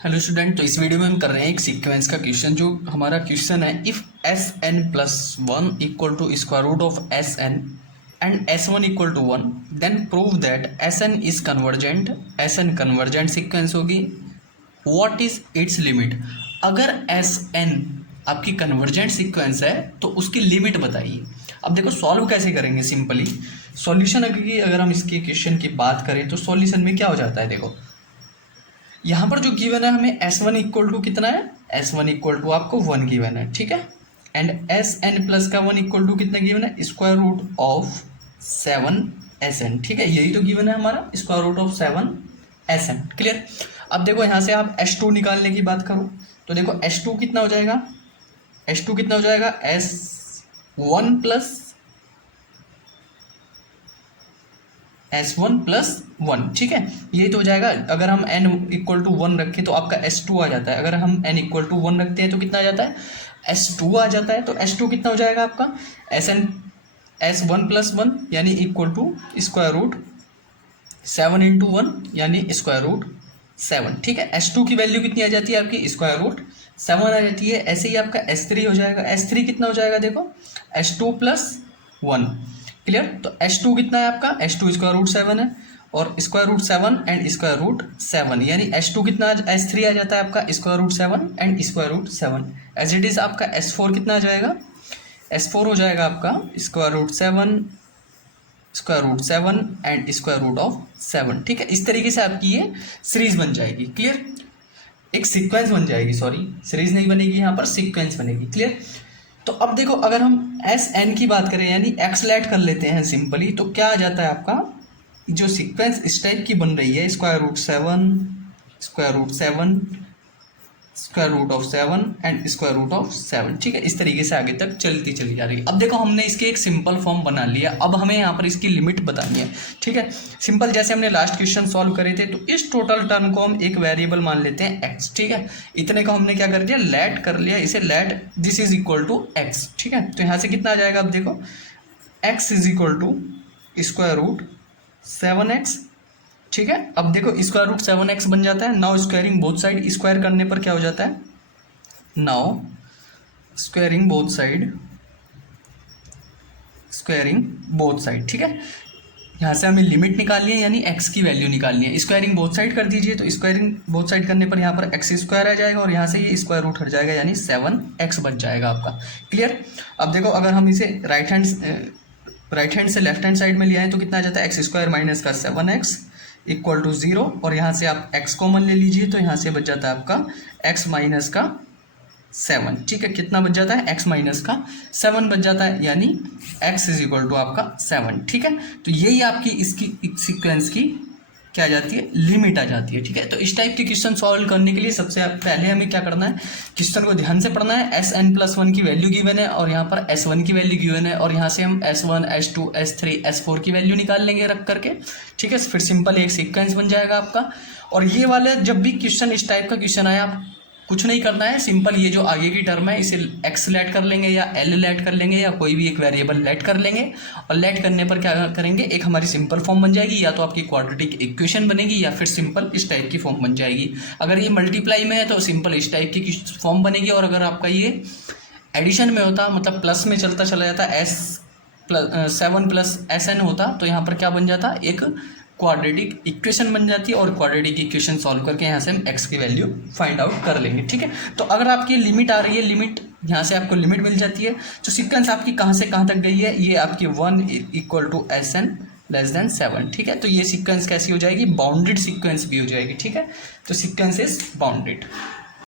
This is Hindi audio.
हेलो स्टूडेंट, तो इस वीडियो में हम कर रहे हैं एक सीक्वेंस का क्वेश्चन। जो हमारा क्वेश्चन है, if S N plus one equal to square root of S N and S one equal to one, then prove that S N is convergent. S N convergent sequence होगी। What is its limit? अगर एस एन आपकी कन्वर्जेंट सीक्वेंस है तो उसकी लिमिट बताइए। अब देखो सॉल्व कैसे करेंगे। सिंपली सॉल्यूशन अगर हम इसके क्वेश्चन की बात करें तो सॉल्यूशन में क्या हो जाता है, देखो यहाँ पर जो गिवन है हमें एस वन इक्वल टू कितना है, एस वन इक्वल टू आपको वन गिवन है, ठीक है। एंड एस एन प्लस का वन इक्वल टू कितना गिवन है, square root of seven S N, ठीक है। यही तो गिवन है हमारा, square root of seven S N. Clear. अब देखो यहाँ से आप एस टू निकालने की बात करो तो देखो एस टू कितना हो जाएगा, एस टू कितना हो जाएगा, S one plus S one plus one, ठीक है। ये तो हो जाएगा। अगर हम एन इक्वल टू वन रखें तो आपका एस टू आ जाता है। अगर हम एन इक्वल टू वन रखते हैं तो कितना आ जाता है, एस टू आ जाता है। तो एस टू कितना हो जाएगा आपका, S N S one plus one यानी equal to square root seven into one यानी स्क्वायर रूट सेवन, ठीक है। एस टू की वैल्यू कितनी आ जाती है आपकी, स्क्वायर रूट सेवन आ जाती है। ऐसे ही आपका एस थ्री हो जाएगा। एस थ्री कितना हो जाएगा, देखो S two plus one. Clear. तो एस टू कितना है आपका, S two square root seven है और square root seven and square root seven, यानी एस टू कितना, एस थ्री आ जाता है आपका square root seven and square root seven. As it is आपका एस फोर कितना आ जाएगा, एस फोर हो जाएगा आपका square root seven and square root of seven, ठीक है। इस तरीके से आपकी ये सीरीज बन जाएगी। क्लियर। एक सीक्वेंस बन जाएगी, सॉरी सीरीज नहीं बनेगी, यहाँ पर सीक्वेंस बनेगी। क्लियर। तो अब देखो अगर हम एस एन की बात करें यानी एक्सलेट कर लेते हैं सिंपली, तो क्या आ जाता है आपका, जो सीक्वेंस इस टाइप की बन रही है, square root seven square root of seven and square root of seven, ठीक है। इस तरीके से आगे तक चलती चली जा रही है। अब देखो हमने इसके एक सिंपल फॉर्म बना लिया। अब हमें यहाँ पर इसकी लिमिट बतानी है, ठीक है। सिंपल जैसे हमने लास्ट क्वेश्चन सॉल्व करे थे, तो इस टोटल टर्म को हम एक वेरिएबल मान लेते हैं एक्स, ठीक है। इतने को हमने क्या कर दिया, लेट कर लिया इसे, let this is equal to X, ठीक है। तो यहाँ से कितना आ जाएगा, अब देखो X is equal to square root seven X, ठीक है। अब देखो स्क्वायर रूट सेवन एक्स बन जाता है। Now squaring both side, square करने पर क्या हो जाता है, नाउ स्क्वायरिंग बोथ साइड, ठीक है। यहाँ से हमें लिमिट निकालनी है यानी एक्स की वैल्यू निकालनी है। स्क्वायरिंग बोथ साइड कर दीजिए, तो स्क्वायरिंग बोथ साइड करने पर यहाँ पर एक्स स्क्वायर आ जाएगा और यहाँ से ये स्क्वायर रूट हट जाएगा यानी सेवन एक्स बच जाएगा आपका। क्लियर। अब देखो अगर हम इसे राइट हैंड से लेफ्ट हैंड साइड में ले आए तो कितना आ जाता है, एक्स स्क्वायर माइनस का seven X equal to zero, और यहाँ से आप x कॉमन ले लीजिए तो यहाँ से बच जाता है आपका x माइनस का सेवन, ठीक है। कितना बच जाता है, x माइनस का सेवन बच जाता है, यानी x इज इक्वल टू आपका सेवन, ठीक है। तो यही आपकी इसकी सीक्वेंस की क्या आ जाती है, लिमिट आ जाती है, ठीक है। तो इस टाइप के क्वेश्चन सॉल्व करने के लिए सबसे पहले हमें क्या करना है, क्वेश्चन को ध्यान से पढ़ना है। एस एन प्लस वन की वैल्यू गिवन है और यहाँ पर एस वन की वैल्यू गिवन है, और यहाँ से हम S one S two S three S four की वैल्यू निकाल लेंगे रख करके, ठीक है। फिर सिंपल एक सीक्वेंस बन जाएगा आपका। और ये वाले जब भी क्वेश्चन इस टाइप का क्वेश्चन आया, आप कुछ नहीं करना है, सिंपल ये जो आगे की टर्म है इसे एक्स लेट कर लेंगे या एल लेट कर लेंगे या कोई भी एक वेरिएबल लेट कर लेंगे, और लेट करने पर क्या करेंगे, एक हमारी सिंपल फॉर्म बन जाएगी, या तो आपकी क्वाड्रेटिक इक्वेशन बनेगी या फिर सिंपल इस टाइप की फॉर्म बन जाएगी। अगर ये मल्टीप्लाई में है तो सिंपल इस टाइप की फॉर्म बनेगी, और अगर आपका ये एडिशन में होता, मतलब प्लस में चलता चला जाता, S plus seven plus S N होता, तो यहाँ पर क्या बन जाता, एक क्वाड्रेटिक इक्वेशन बन जाती है, और क्वाड्रेटिक इक्वेशन सॉल्व करके यहाँ से हम x की वैल्यू फाइंड आउट कर लेंगे, ठीक है। तो अगर आपकी लिमिट आ रही है, लिमिट यहाँ से आपको लिमिट मिल जाती है, तो सीक्वेंस आपकी कहाँ से कहाँ तक गई है, ये आपकी one equal to S N less than seven, ठीक है। तो ये सीक्वेंस कैसी हो जाएगी, बाउंडेड सीक्वेंस भी हो जाएगी, ठीक है। तो सीक्वेंस इज बाउंडेड।